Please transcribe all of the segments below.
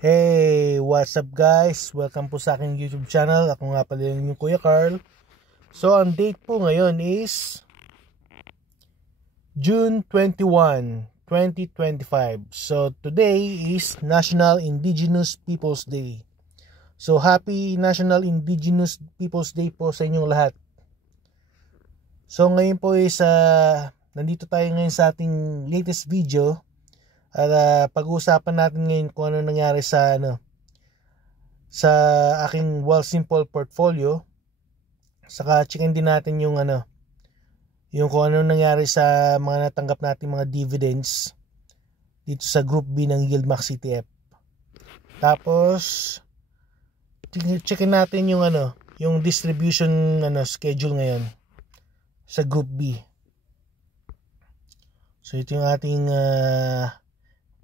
Hey, what's up guys? Welcome po sa aking YouTube channel. Ako nga pala yung Kuya Carl. So, ang date po ngayon is June 21, 2025. So, today is National Indigenous Peoples Day. So, happy National Indigenous Peoples Day po sa inyong lahat. So, ngayon po is nandito tayo ngayon sa ating latest video. At pag-uusapan natin ngayon kung ano nangyari sa aking Wealthsimple portfolio. Saka checkin din natin yung kung ano nangyari sa mga natanggap nating mga dividends dito sa Group B ng Yieldmax ETF. Tapos checkin natin yung distribution schedule ngayon sa Group B. So ito yung ating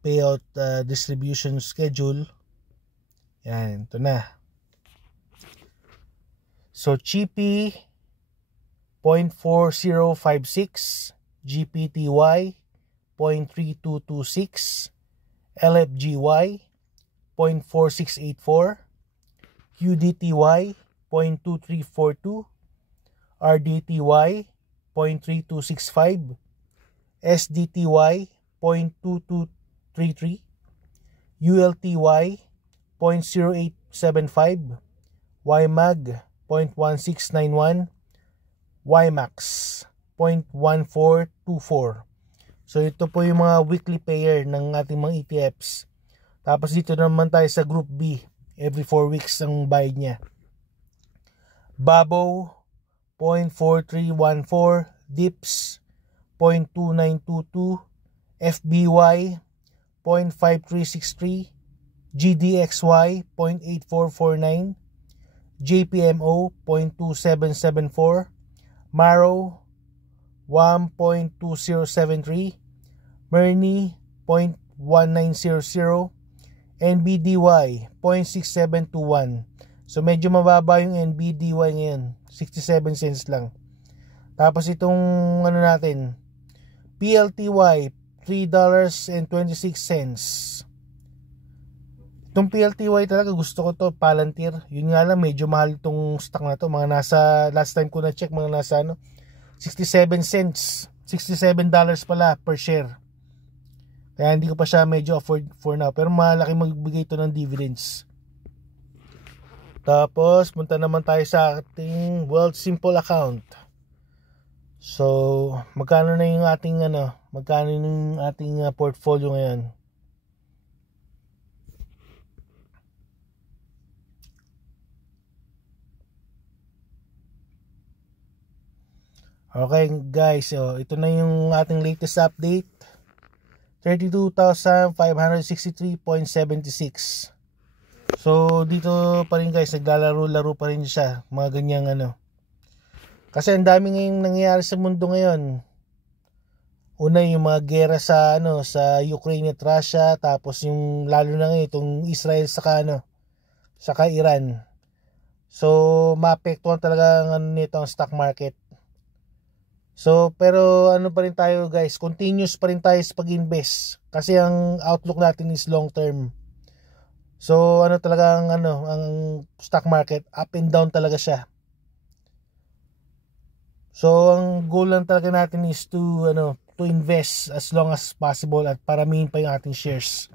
payout distribution schedule. Yan, ito na. So GP 0.4056, GPTY 0.3226, LFGY 0.4684, QDTY 0.2342, RDTY 0.3265, SDTY 0.2233, ULTY 0.0875, YMAG 0.1691, YMAX 0.1424. So ito po yung mga weekly payer ng ating mga ETFs. Tapos dito naman tayo sa Group B, every 4 weeks ang bayad niya. BABO 0.4314, DIPS 0.2922, FBY 0.5363, GDXY 0.8449, JPMO 0.2774, MARO 1.2073, MERNI 0.1900, NBDY 0.6721. So medyo mababa yung NBDY ngayon, 67 cents lang. Tapos itong natin, PLTY $3.26. Itong PLTY talaga gusto ko to, Palantir. Yun nga lang, medyo mahal itong stock na to. Mga nasa, last time ko na check, mga nasa 67 cents. $67 pala per share. Kaya hindi ko pa siya medyo afford for now. Pero malaki magbigay ito ng dividends. Tapos, punta naman tayo sa ating Wealthsimple account. So, magkano na yung ating portfolio ngayon? Okay guys, so ito na yung ating latest update. 32,563.76. So, dito pa rin guys, naglalaro-laro pa rin siya, mga ganyang Kasi ang dami ngayong nangyayari sa mundo ngayon. Una yung mga gera sa Ukraine at Russia, tapos yung lalo na ngayon itong Israel saka Iran. So maapektuhan talaga nito ang stock market. So pero pa rin tayo guys, continuous pa rin tayo sa pag-invest kasi ang outlook natin is long term. So talaga ang stock market, up and down talaga siya. So ang goal lang talaga natin is to invest as long as possible at paramihin pa yung ating shares.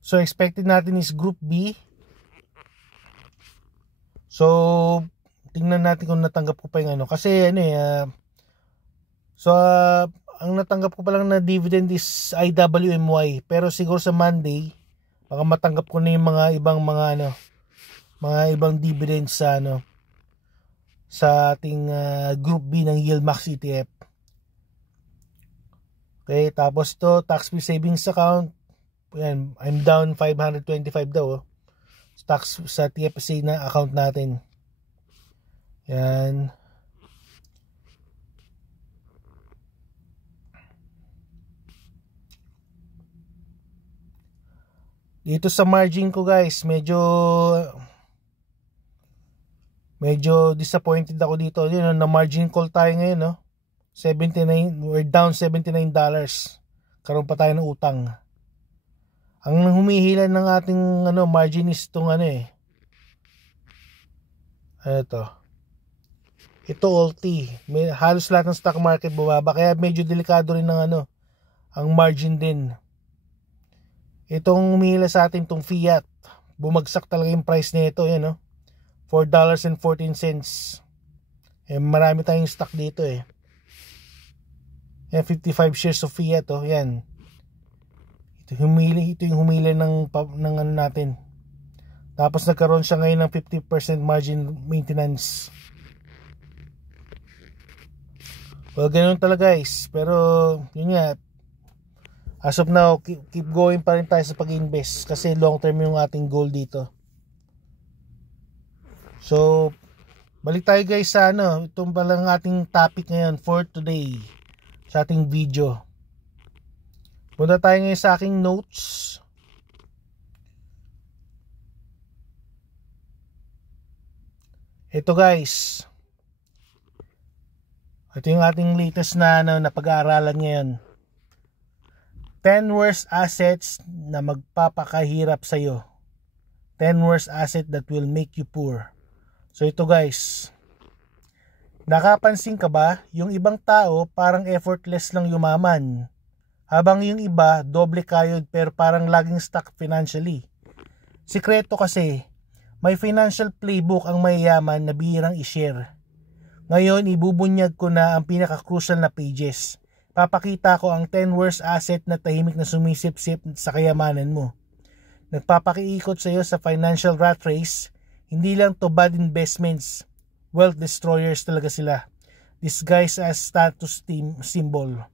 So expected natin is Group B. So tingnan natin kung natanggap ko pa yung kasi ang natanggap ko pa lang na dividend is IWMY, pero siguro sa Monday baka matanggap ko na yung mga ibang dividends sa ating Group B ng Yieldmax ETF. Okay, tapos to tax-free savings account. Yan, I'm down 525 daw. Tax sa TFSA na account natin. Yan. Dito sa margin ko guys, medyo disappointed ako dito. Na margin call tayo ngayon, 79, we're down $79. Karoon pa tayo ng utang. Ang humihila ng ating margin is itong ito ulti. Halos lahat ng stock market bumaba, kaya medyo delikado rin ng ang margin din. Itong humihila sa atin itong fiat, bumagsak talaga yung price nito, yan $4.14. Marami tayong stock dito yan, 55 shares of fiat yan. Ito yung humili ng natin. Tapos nagkaroon siya ngayon ng 50% margin maintenance. Well, ganoon talaga guys. Pero yun nga, as of now, keep going pa rin tayo sa pag-invest kasi long term yung ating goal dito. So balik tayo guys sa itong palang ating topic ngayon for today sa ating video. Punta tayo ngayon sa aking notes. Ito guys, ito yung ating latest na pag-aaralan ngayon. 10 worst assets na magpapakahirap sa'yo. 10 worst assets that will make you poor. So ito guys, nakapansin ka ba yung ibang tao parang effortless lang yumaman, habang yung iba doble kayod pero parang laging stuck financially? Sikreto kasi, may financial playbook ang mayayaman na bihirang i-share. Ngayon ibubunyag ko na ang pinaka-crucial na pages. Papakita ko ang 10 worst asset na tahimik na sumisip-sip sa kayamanan mo. Nagpapakiikot sa iyo sa financial rat race. Hindi lang to bad investments, wealth destroyers talaga sila, disguised as status symbol.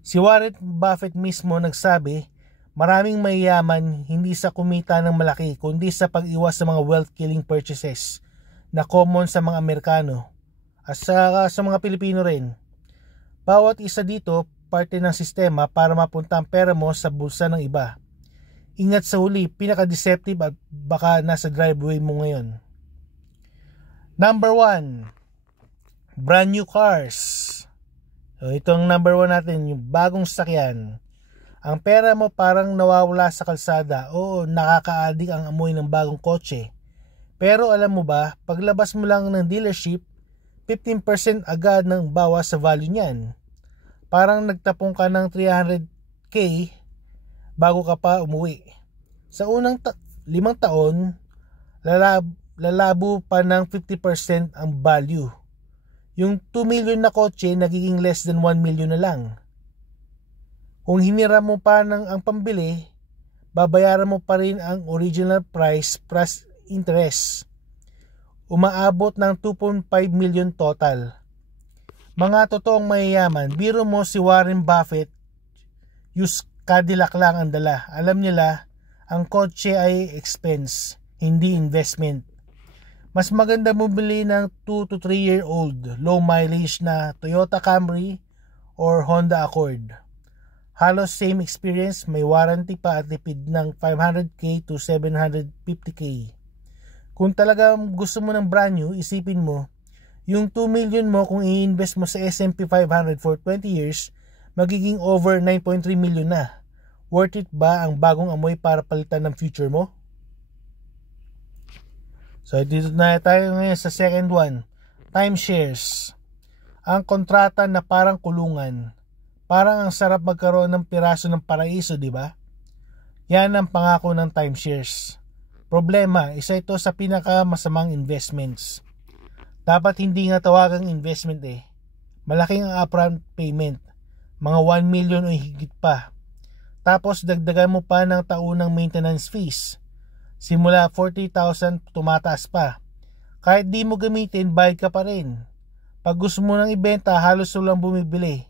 Si Warren Buffett mismo nagsabi, maraming mayayaman hindi sa kumita ng malaki kundi sa pag-iwas sa mga wealth-killing purchases na common sa mga Amerikano at sa mga Pilipino rin. Bawat isa dito parte ng sistema para mapunta ang pera mo sa bulsa ng iba. Ingat sa huli, pinaka-deceptive at baka nasa driveway mo ngayon. Number 1, brand new cars. So, itong number 1 natin, yung bagong sasakyan. Ang pera mo parang nawawala sa kalsada o nakakaadik ang amoy ng bagong kotse. Pero alam mo ba, paglabas mo lang ng dealership, 15% agad ng bawas sa value niyan. Parang nagtapong ka ng 300k bago ka pa umuwi. Sa unang 5 taon, lalabo pa ng 50% ang value. Yung 2 million na kotse nagiging less than 1 million na lang. Kung hiniram mo pa ang pambili, babayaran mo pa rin ang original price plus interest. Umaabot ng 2.5 million total. Mga totoong mayayaman, biro mo si Warren Buffett, use Cadillac lang ang dala. Alam nila, ang kotse ay expense, hindi investment. Mas maganda bumili ng 2 to 3 year old, low mileage na Toyota Camry or Honda Accord. Halos same experience, may warranty pa at tipid ng 500k to 750k. Kung talagang gusto mo ng brand new, isipin mo, yung 2 million mo kung i-invest mo sa S&P 500 for 20 years, magiging over 9.3 million na. Worth it ba ang bagong amoy para palitan ng future mo? So dito na tayo ngayon sa second one, timeshares. Ang kontrata na parang kulungan. Parang ang sarap magkaroon ng piraso ng paraiso, di ba? Yan ang pangako ng timeshares. Problema, isa ito sa pinakamasamang investments. Dapat hindi nga tawagang investment Malaking ang upfront payment, mga 1 million o higit pa. Tapos dagdagan mo pa ng taunang maintenance fees. Simula 40,000 tumataas pa. Kahit di mo gamitin, bayad ka pa rin. Pag gusto mo nang ibenta, halos walang bumibili.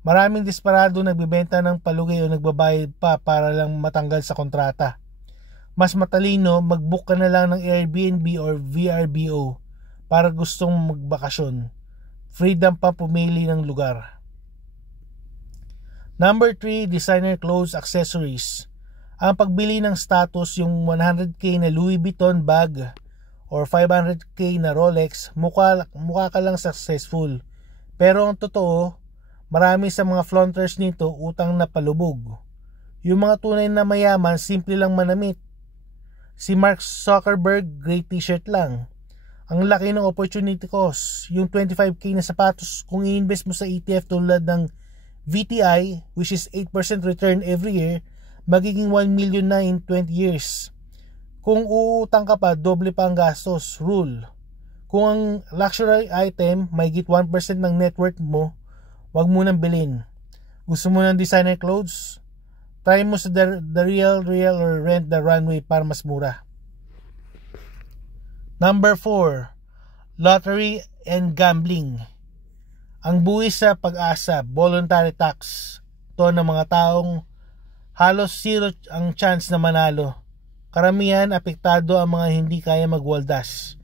Maraming desperado nagbibenta ng palugay o nagbabayad pa para lang matanggal sa kontrata. Mas matalino, mag-book ka na lang ng Airbnb or VRBO para gustong magbakasyon. Freedom pa pumili ng lugar. Number 3, designer clothes accessories. Ang pagbili ng status, yung 100k na Louis Vuitton bag or 500k na Rolex, mukha ka lang successful. Pero ang totoo, marami sa mga flaunters nito utang na palubog. Yung mga tunay na mayaman, simple lang manamit. Si Mark Zuckerberg, great t-shirt lang. Ang laki ng opportunity cost. Yung 25k na sapatos, kung i-invest mo sa ETF tulad ng VTI, which is 8% return every year, magiging 1 million na in 20 years. Kung uutang ka pa, doble pa ang gastos. Rule. Kung ang luxury item may git 1% ng net worth mo, wag mo nang bilhin. Gusto mo ng designer clothes? Try mo sa the real or rent the runway para mas mura. Number 4, lottery and gambling. Ang buwis sa pag-asa, voluntary tax. Ito ng mga taong halos zero ang chance na manalo. Karamihan apektado ang mga hindi kaya magwaldas.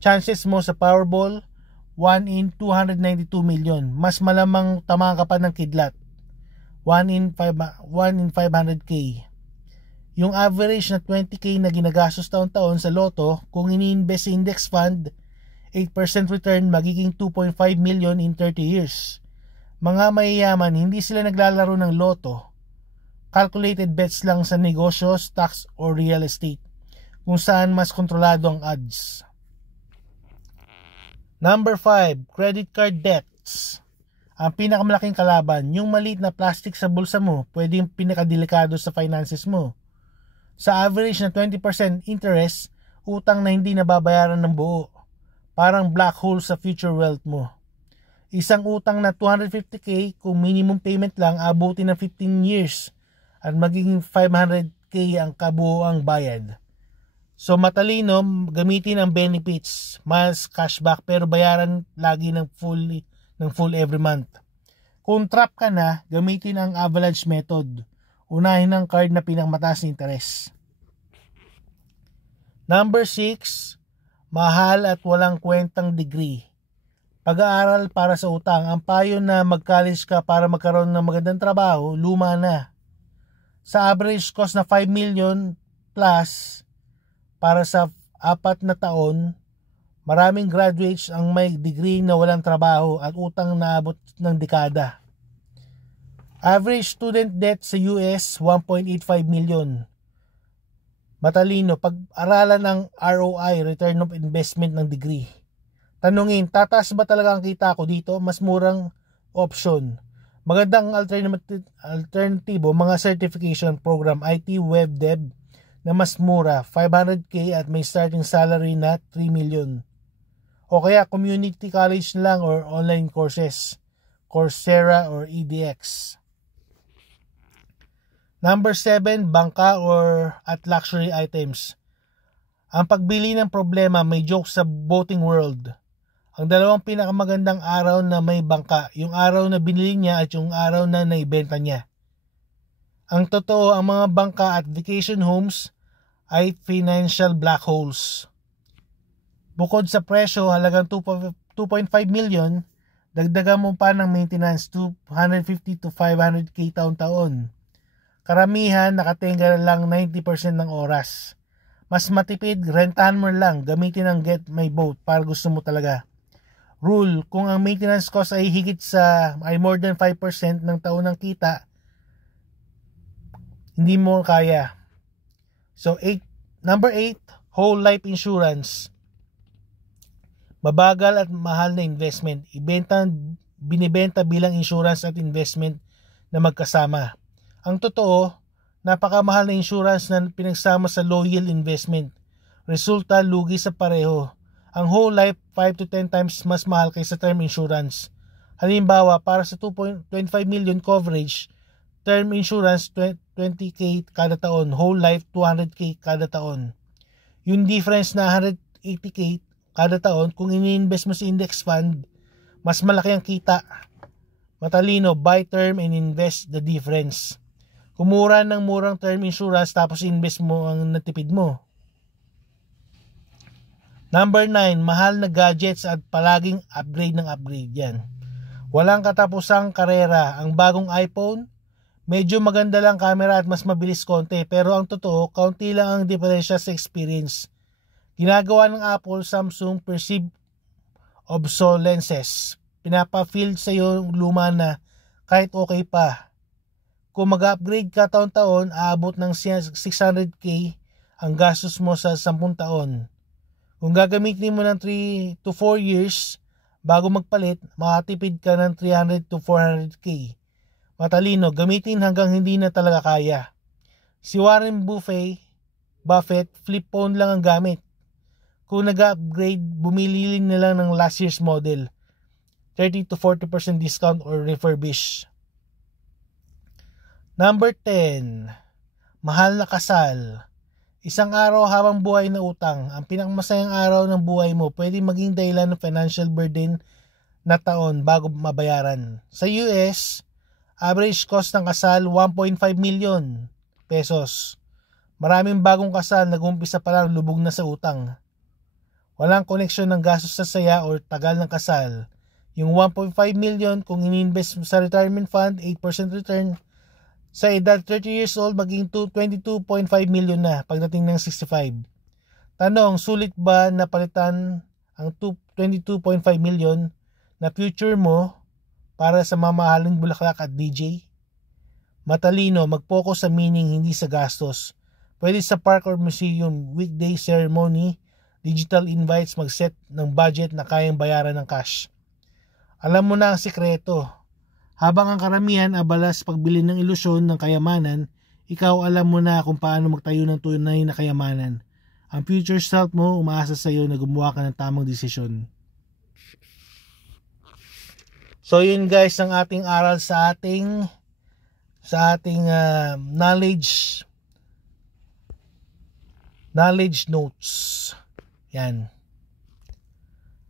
Chances mo sa Powerball, 1 in 292 million. Mas malamang tama ka pa ng kidlat. 1 in 500k. Yung average na 20k na ginagastos taon-taon sa loto, kung ini-invest sa index fund, 8% return, magiging 2.5 million in 30 years. Mga mayayaman, hindi sila naglalaro ng loto. Calculated bets lang sa negosyo, stocks, or real estate, kung saan mas kontrolado ang odds. Number 5, credit card debts. Ang pinakamalaking kalaban, yung maliit na plastic sa bulsa mo, pwedeng pinakadelikado sa finances mo. Sa average na 20% interest, utang na hindi nababayaran ng buo. Parang black hole sa future wealth mo. Isang utang na 250k, kung minimum payment lang, abuti ng 15 years at magiging 500k ang kabuoang bayad. So matalino, gamitin ang benefits, miles, cashback, pero bayaran lagi ng full every month. Kung trap ka na, gamitin ang avalanche method. Unahin ang card na pinakmataas na interes. Number 6, mahal at walang kwentang degree. Pag-aaral para sa utang. Ang payo na mag-college ka para magkaroon ng magandang trabaho, luma na. Sa average cost na 5 million plus para sa 4 na taon, maraming graduates ang may degree na walang trabaho at utang na abot ng dekada. Average student debt sa US, 1.85 million. Matalino, pag-aralan ng ROI, return of investment ng degree. Tanungin, tataas ba talaga ang kita ko dito? Mas murang option. Magandang alternatibo, mga certification program, IT, web dev, na mas mura, 500k at may starting salary na 3 million. O kaya community college lang or online courses, Coursera or EDX. Number 7, bangka or at luxury items. Ang pagbili ng problema, may joke sa boating world. Ang dalawang pinakamagandang araw na may bangka, yung araw na binili niya at yung araw na naibenta niya. Ang totoo, ang mga bangka at vacation homes ay financial black holes. Bukod sa presyo, halagang 2.5 million, dagdagan mo pa ng maintenance 250 to 500k taon-taon. Karamihan nakatingga lang 90% ng oras. Mas matipid, rentahan mo lang, gamitin ang Get My Boat para gusto mo talaga. Rule, kung ang maintenance cost ay higit sa more than 5% ng taon ng kita, hindi mo kaya. So number 8, whole life insurance. Mabagal at mahal na investment. Binibenta bilang insurance at investment na magkasama. Ang totoo, napakamahal na insurance na pinagsama sa low yield investment. Resulta, lugi sa pareho. Ang whole life 5 to 10 times mas mahal kaysa term insurance. Halimbawa, para sa 2.25 million coverage, term insurance 20k kada taon, whole life 200k kada taon. Yung difference na 180k kada taon, kung ini-invest mo sa index fund, mas malaki ang kita. Matalino, buy term and invest the difference. Kumura ng murang term insurance tapos invest mo ang natipid mo. Number 9, mahal na gadgets at palaging upgrade ng upgrade yan. Walang katapusang karera. Ang bagong iPhone, medyo maganda lang camera at mas mabilis konti. Pero ang totoo, kaunti lang ang diferensya sa experience. Ginagawa ng Apple, Samsung, perceived obsolescence. Pinapa-feel sa iyo luma na kahit okay pa. kung mag-upgrade ka taon-taon, aabot ng 600k ang gastos mo sa 10 taon. Kung gagamitin mo ng 3 to 4 years bago magpalit, makatipid ka ng 300 to 400k. Matalino, gamitin hanggang hindi na talaga kaya. Si Warren Buffett, flip phone lang ang gamit. Kung nag-upgrade, bumili na lang ng last year's model. 30 to 40% discount or refurbish. Number 10. Mahal na kasal. Isang araw habang buhay na utang. Ang pinakamasayang araw ng buhay mo pwede maging dahilan ng financial burden na taon bago mabayaran. Sa US, average cost ng kasal 1.5 million pesos. Maraming bagong kasal nag-umpisa pa lang lubog na sa utang. Walang koneksyon ng gastos sa saya o tagal ng kasal. Yung 1.5 million kung ini-invest sa retirement fund, 8% return. Sa edad 30 years old, maging 22.5 million na pagdating ng 65. Tanong, sulit ba na palitan ang 22.5 million na future mo para sa mamahaling bulaklak at DJ? Matalino, mag-focus sa meaning, hindi sa gastos. Pwede sa park or museum, weekday ceremony, digital invites, mag-set ng budget na kayang bayaran ng cash. Alam mo na ang sikreto. Habang ang karamihan abala sa pagbili ng ilusyon ng kayamanan, ikaw alam mo na kung paano magtayo ng tunay na kayamanan. Ang future self mo umaasa sa iyo na gumawa ka ng tamang desisyon. So yun guys ang ating aral sa ating knowledge notes. Yan.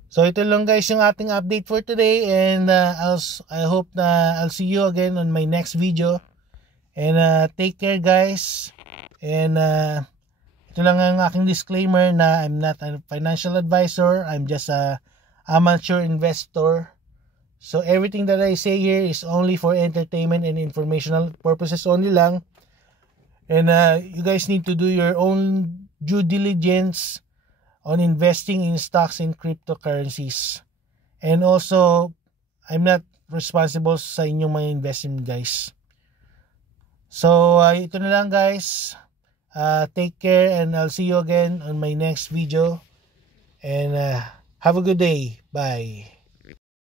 So ito lang guys yung ating update for today, and I hope na I'll see you again on my next video, and take care guys, and ito lang ang aking disclaimer na I'm not a financial advisor, I'm just a amateur investor. So everything that I say here is only for entertainment and informational purposes only lang, and you guys need to do your own due diligence on investing in stocks and cryptocurrencies. And also, I'm not responsible sa inyong mga investment guys. So, ito na lang guys. Take care, and I'll see you again on my next video. And have a good day. Bye.